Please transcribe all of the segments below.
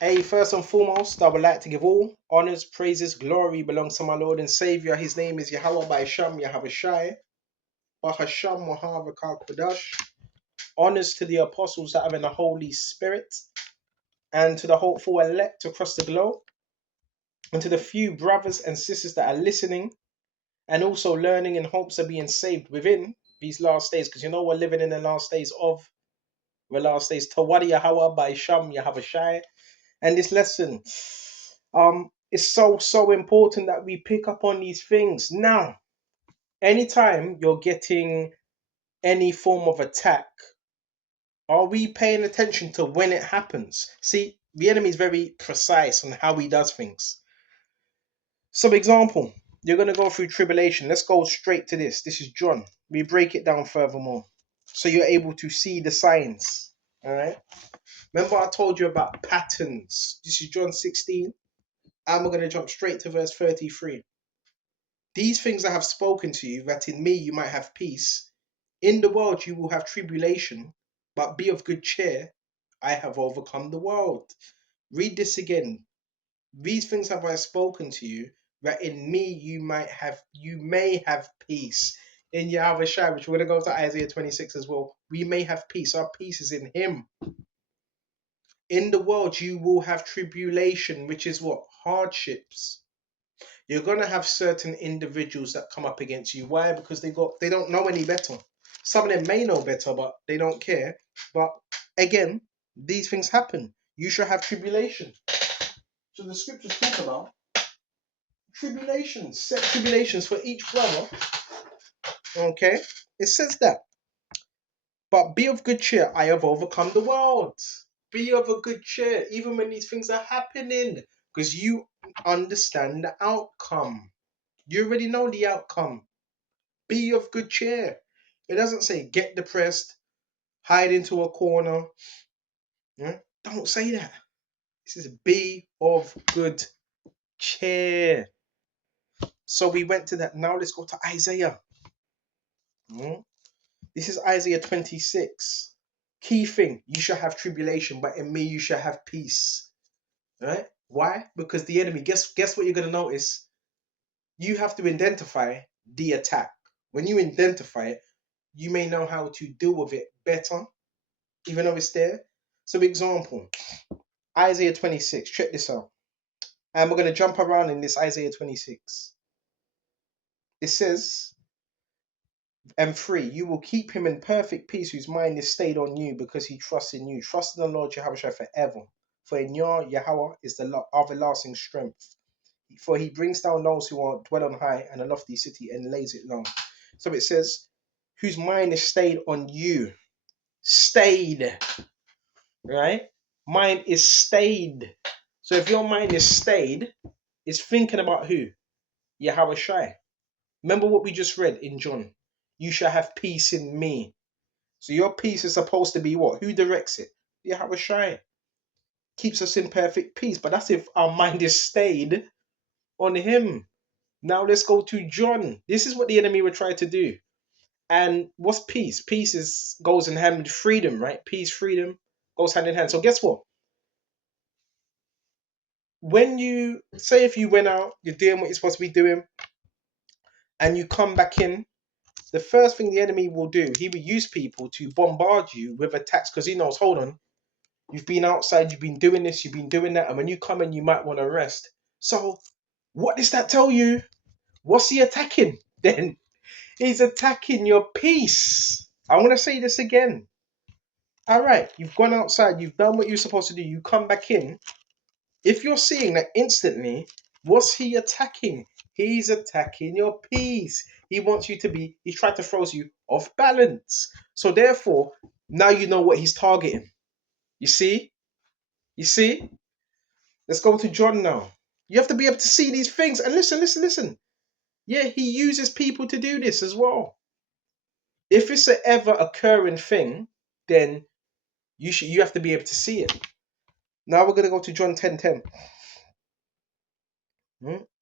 First and foremost, I would like to give all honors, praises, glory belongs to my Lord and Savior. His name is Yahweh by Sham Yahweh Shai, Bahasham Wahavaka Kodash. Honors to the apostles that are in the Holy Spirit, and to the hopeful elect across the globe, and to the few brothers and sisters that are listening and also learning in hopes of being saved within these last days. Because we're living in the last days of the last days. Tawadi Yahweh by Sham Yahweh Shai. And this lesson is so important that we pick up on these things. Now, anytime you're getting any form of attack, are we paying attention to when it happens? See, the enemy is very precise on how he does things. So, example, you're going to go through tribulation. Let's go straight to this. This is John. We break it down furthermore, so you're able to see the signs. All right. Remember, I told you about patterns. This is John 16. And we're going to jump straight to verse 33. These things I have spoken to you, that in me you might have peace. In the world you will have tribulation, but be of good cheer. I have overcome the world. Read this again. These things have I spoken to you, that in me you may have peace. In Yahweh Shai, which we're going to go to Isaiah 26 as well. We may have peace. Our peace is in him. In the world you will have tribulation, which is what? Hardships. You're gonna have certain individuals that come up against you. Why? Because they don't know any better. Some of them may know better, but they don't care. But again, these things happen. You shall have tribulation. So the scriptures talk about tribulations, set tribulations for each brother. Okay, it says that. But be of good cheer. I have overcome the world. Be of a good cheer, even when these things are happening, because you understand the outcome. You already know the outcome. Be of good cheer. It doesn't say get depressed, hide into a corner. Yeah? Don't say that. It says be of good cheer. So we went to that. Now let's go to Isaiah. This is Isaiah 26. Key thing, you shall have tribulation, but in me you shall have peace. Right? Why? Because the enemy, guess what you're going to notice? You have to identify the attack. When you identify it, you may know how to deal with it better, even though it's there. So, example, Isaiah 26. Check this out. And we're going to jump around in this Isaiah 26. It says, and 3, you will keep him in perfect peace whose mind is stayed on you because he trusts in you. Trust in the Lord Yahweh forever. For in your Yahweh is the everlasting strength. For he brings down those who are dwell on high and a lofty city and lays it low. So it says, whose mind is stayed on you. Stayed. Right? Mind is stayed. So if your mind is stayed, it's thinking about who? Yahweh Shai. Remember what we just read in John. You shall have peace in me. So your peace is supposed to be what? Who directs it? Yahweh Shai. Keeps us in perfect peace. But that's if our mind is stayed on him. Now let's go to John. This is what the enemy would try to do. And what's peace? Peace goes in hand with freedom, right? Peace, freedom goes hand in hand. So guess what? When you say if you went out, you're doing what you're supposed to be doing, and you come back in, the first thing the enemy will do, he will use people to bombard you with attacks because he knows, hold on, you've been outside, you've been doing this, you've been doing that, and when you come in, you might want to rest. So, what does that tell you? What's he attacking then? He's attacking your peace. I want to say this again. All right, you've gone outside, you've done what you're supposed to do, you come back in. If you're seeing that instantly, what's he attacking? He's attacking your peace. He wants you to be, he's trying to throw you off balance. So therefore, now you know what he's targeting. You see? You see? Let's go to John now. You have to be able to see these things. And listen. Yeah, he uses people to do this as well. If it's an ever occurring thing, then you have to be able to see it. Now we're gonna go to John 10:10.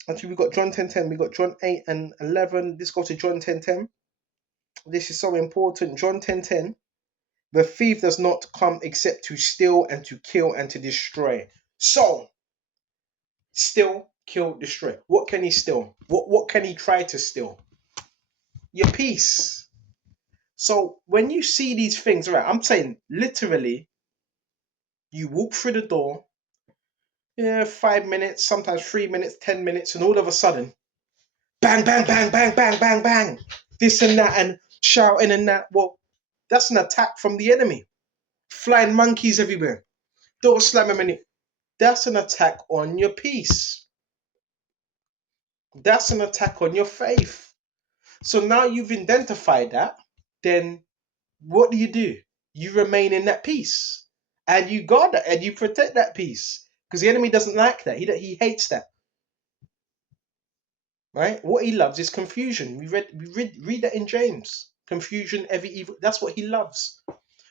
Actually, we got John 10:10. We got John 8 and 11. Let's go to John 10:10. This is so important. John 10:10. The thief does not come except to steal and to kill and to destroy. So, steal, kill, destroy. What can he steal? What can he try to steal? Your peace. So when you see these things, right, I'm saying literally, you walk through the door, yeah, 5 minutes, sometimes 3 minutes, 10 minutes, and all of a sudden, bang, bang, bang, bang, bang, bang, bang, this and that, and shouting and that. Well, that's an attack from the enemy. Flying monkeys everywhere. Door slamming many. That's an attack on your peace. That's an attack on your faith. So now you've identified that, then what do? You remain in that peace. And you guard that and you protect that peace. Because the enemy doesn't like that. He hates that. Right? What he loves is confusion. We read that in James. Confusion, every evil. That's what he loves.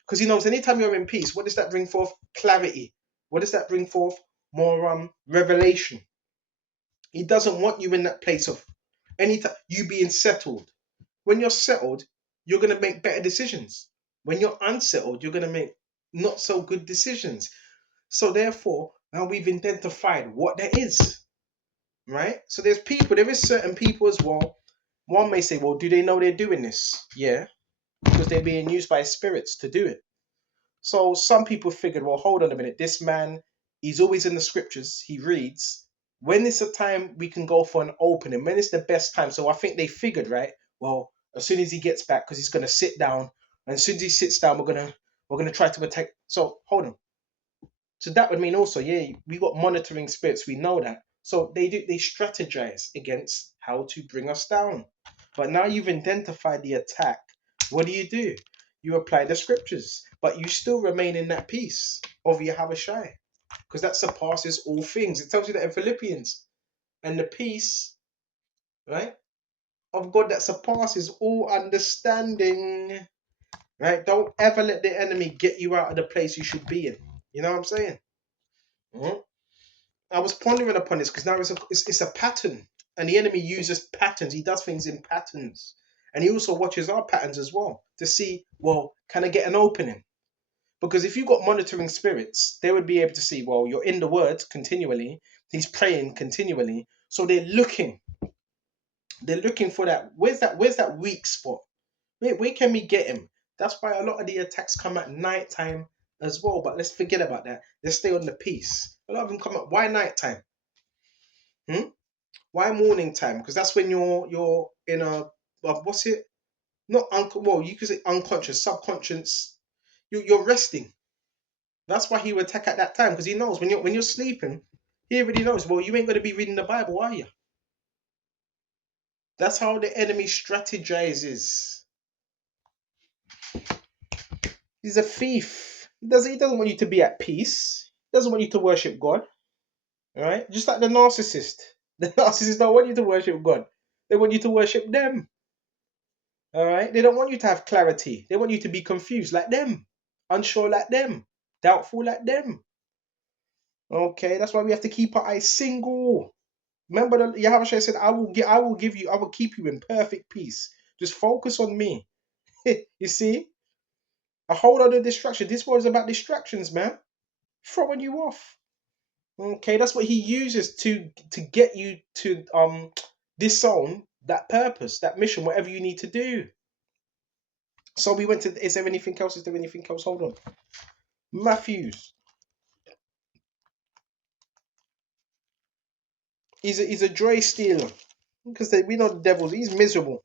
Because he knows anytime you're in peace, what does that bring forth? Clarity. What does that bring forth? More revelation. He doesn't want you in that place of anytime you being settled. When you're settled, you're going to make better decisions. When you're unsettled, you're going to make not so good decisions. So therefore, now we've identified what there is, right? So there is certain people as well. One may say, well, do they know they're doing this? Yeah, because they're being used by spirits to do it. So some people figured, well, hold on a minute. This man, he's always in the scriptures. He reads. When is the time we can go for an opening? When is the best time? So I think they figured, right? Well, as soon as he gets back, because he's gonna sit down, and as soon as he sits down, we're gonna try to attack. So hold on. So that would mean also, yeah, we got monitoring spirits. We know that. So they strategize against how to bring us down. But now you've identified the attack. What do? You apply the scriptures, but you still remain in that peace of Yahushua, because that surpasses all things. It tells you that in Philippians, and the peace, right, of God that surpasses all understanding. Right? Don't ever let the enemy get you out of the place you should be in. You know what I'm saying? Mhm. I was pondering upon this because now it's a pattern, and the enemy uses patterns. He does things in patterns, and he also watches our patterns as well to see, well, can I get an opening? Because if you've got monitoring spirits, they would be able to see, well, you're in the word continually. He's praying continually, so they're looking. They're looking for that. Where's that weak spot? Where can we get him? That's why a lot of the attacks come at night time as well. But let's forget about that. Let's stay on the peace. A lot of them come at why night time? Hmm? Why morning time? Because that's when you're in what's it? Not well, you could say unconscious, subconscious. You're resting. That's why he would attack at that time, because he knows when you're sleeping, he already knows. Well, you ain't gonna be reading the Bible, are you? That's how the enemy strategizes. He's a thief. He doesn't want you to be at peace. He doesn't want you to worship God. All right? Just like the narcissist. The narcissist don't want you to worship God. They want you to worship them. All right? They don't want you to have clarity. They want you to be confused like them, unsure like them, doubtful like them. Okay, that's why we have to keep our eyes single. Remember, Yahweh said, I will keep you in perfect peace. Just focus on me. You see, a whole other distraction. This was about distractions, man, throwing you off. Okay, that's what he uses to get you to disown that purpose, that mission, whatever you need to do. So we went to. Is there anything else? Is there anything else? Hold on. Matthews. He's a joy stealer because we know the devil. He's miserable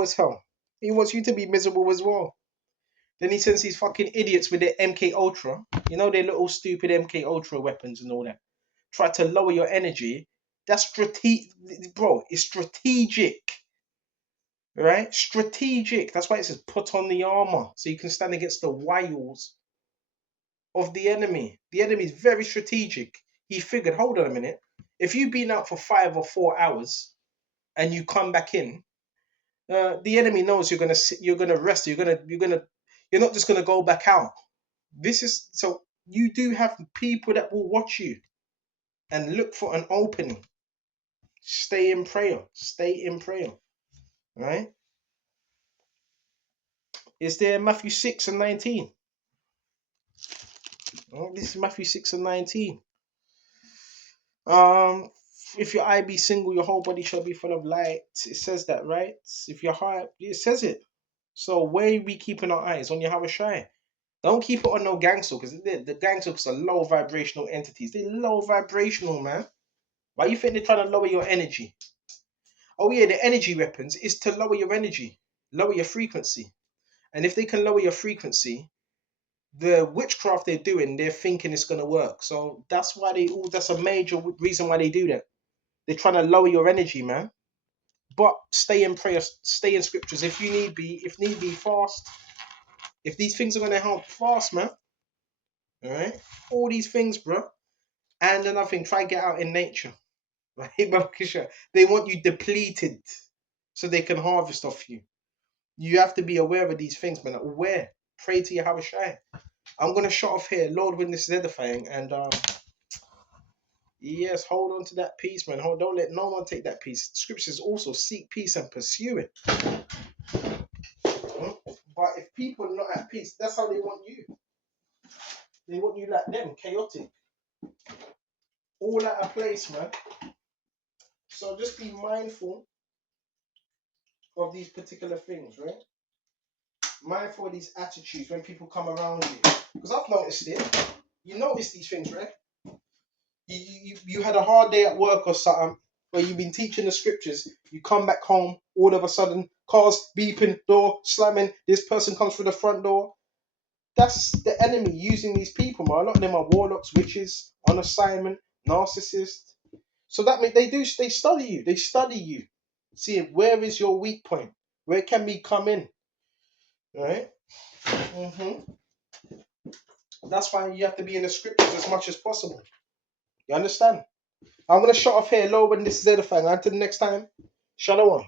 as hell. He wants you to be miserable as well. Then he sends these fucking idiots with their MK Ultra. You know their little stupid MK Ultra weapons and all that. Try to lower your energy. That's strategic, bro. It's strategic. Right? Strategic. That's why it says put on the armor so you can stand against the wiles of the enemy. The enemy is very strategic. He figured, hold on a minute. If you've been out for 5 or 4 hours and you come back in, the enemy knows you're gonna rest. You're not just gonna go back out. This is so you do have people that will watch you and look for an opening. Stay in prayer. Stay in prayer. Right? Is there Matthew 6 and 19? This is Matthew 6:19. Um, if your eye be single, your whole body shall be full of light. It says that, right? If your heart, it says it. So where we keeping our eyes on Yahweh Shai? Don't keep it on no gangster because the gangsters are low vibrational entities. They're low vibrational, man. Why you think they're trying to lower your energy? Oh yeah, the energy weapons is to lower your energy, lower your frequency. And if they can lower your frequency, the witchcraft they're doing, they're thinking it's gonna work. So that's why they all. That's a major reason why they do that. They're trying to lower your energy, man. But stay in prayer, stay in scriptures. If need be, fast. If these things are gonna help, fast, man. All right, all these things, bro. And another thing, try get out in nature. Right, Babakisha? They want you depleted so they can harvest off you. You have to be aware of these things, man. Aware. Pray to Yahweh Shai. I'm gonna shut off here. Lord, when this is edifying, and yes, hold on to that peace, man. Don't let no one take that peace. Scriptures also seek peace and pursue it. But if people are not at peace, that's how they want you. They want you like them, chaotic, all out of place, man. So just be mindful of these particular things, right? Mindful of these attitudes when people come around you. Because I've noticed it. You notice these things, right? You had a hard day at work or something where you've been teaching the scriptures. You come back home, all of a sudden, cars beeping, door slamming. This person comes through the front door. That's the enemy using these people, man. A lot of them are warlocks, witches, on assignment, narcissists. So that means they study you. They study you. See, where is your weak point? Where can we come in? Right? That's why you have to be in the scriptures as much as possible. You understand? I'm gonna shut off here low when this is edifying. Until next time, shalom.